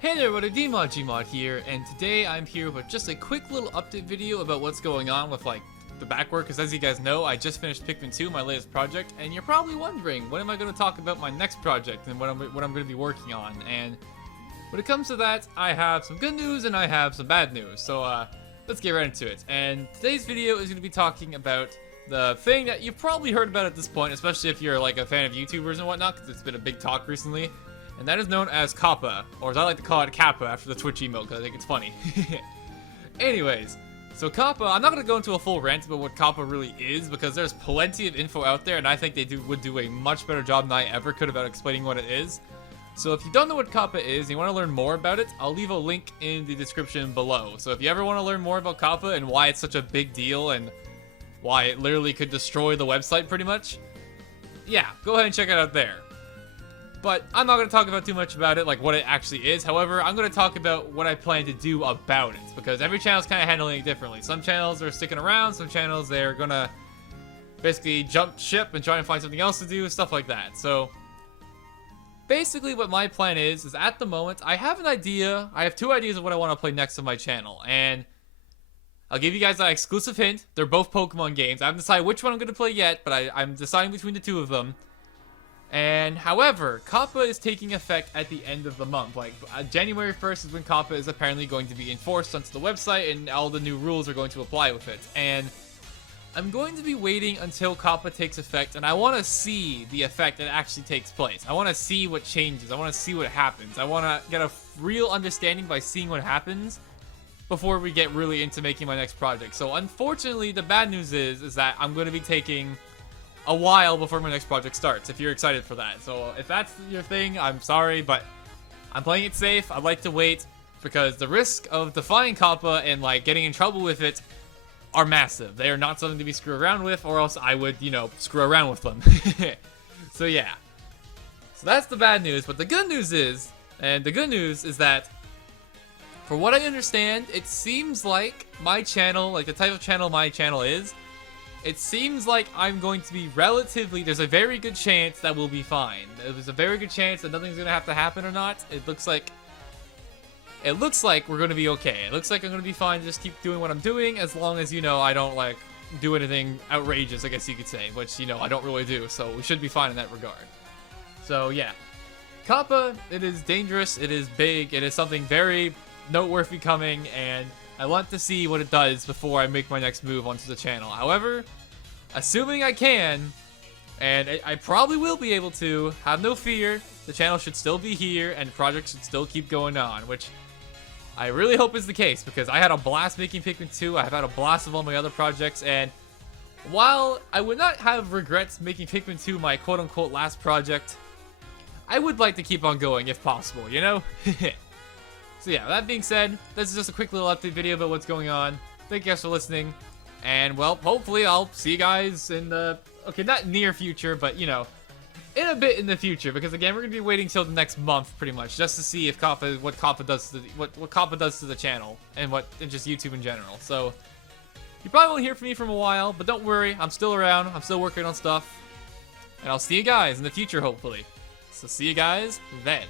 Hey there everybody, Gmod here, and today I'm here with just a quick little update video about what's going on with the back work, because as you guys know, I just finished Pikmin 2, my latest project, and you're probably wondering, when am I going to talk about my next project and what I'm going to be working on, and when it comes to that, I have some good news and I have some bad news, so let's get right into it. And today's video is going to be talking about the thing that you've probably heard about at this point, especially if you're like a fan of YouTubers and whatnot, because it's been a big talk recently. And that is known as Coppa, or as I like to call it, Kappa, after the Twitch emote, because I think it's funny. Anyways, so Coppa, I'm not going to go into a full rant about what Coppa really is, because there's plenty of info out there, and I think they would do a much better job than I ever could about explaining what it is. So if you don't know what Coppa is, and you want to learn more about it, I'll leave a link in the description below. So if you ever want to learn more about Coppa, and why it's such a big deal, and why it literally could destroy the website pretty much, yeah, go ahead and check it out there. But I'm not going to talk about too much about it, like what it actually is. However, I'm going to talk about what I plan to do about it, because every channel is kind of handling it differently. Some channels are sticking around, some channels they're going to basically jump ship and try and find something else to do, stuff like that. So basically what my plan is at the moment, I have an idea. I have two ideas of what I want to play next on my channel, and I'll give you guys an exclusive hint. They're both Pokemon games. I haven't decided which one I'm going to play yet, but I'm deciding between the two of them. And however, Coppa is taking effect at the end of the month. January 1st is when Coppa is apparently going to be enforced onto the website, and all the new rules are going to apply with it. And I'm going to be waiting until Coppa takes effect, and I want to see the effect that actually takes place. I want to see what changes. I want to see what happens. I want to get a real understanding by seeing what happens before we get really into making my next project. So unfortunately, the bad news is that I'm going to be taking a while before my next project starts, if you're excited for that. So if that's your thing, I'm sorry, but I'm playing it safe. I'd like to wait, because the risk of defying Coppa and getting in trouble with it are massive. They are not something to be screwed around with, or else I would, screw around with them. So yeah. So that's the bad news, but the good news is, that for what I understand, it seems like my channel, the type of channel my channel is, it seems like I'm going to be there's a very good chance that we'll be fine. There's a very good chance that nothing's going to have to happen or not. It looks like we're going to be okay. It looks like I'm going to be fine. Just keep doing what I'm doing, as long as, I don't, do anything outrageous, I guess you could say, which, I don't really do. So we should be fine in that regard. So, yeah. Coppa, it is dangerous. It is big. It is something very noteworthy coming, and I want to see what it does before I make my next move onto the channel. However, assuming I can, and I probably will be able to, have no fear, the channel should still be here and projects should still keep going on, which I really hope is the case, because I had a blast making Pikmin 2, I've had a blast with all my other projects, and while I would not have regrets making Pikmin 2 my quote-unquote last project, I would like to keep on going if possible, So yeah, that being said, this is just a quick little update video about what's going on. Thank you guys for listening. And, well, hopefully I'll see you guys in the, okay, not near future, but, in a bit in the future. Because, again, we're going to be waiting till the next month, pretty much, just to see if what Coppa does to what Coppa does to the channel. And just YouTube in general. So, you probably won't hear from me for a while, but don't worry, I'm still around. I'm still working on stuff. And I'll see you guys in the future, hopefully. So, see you guys then.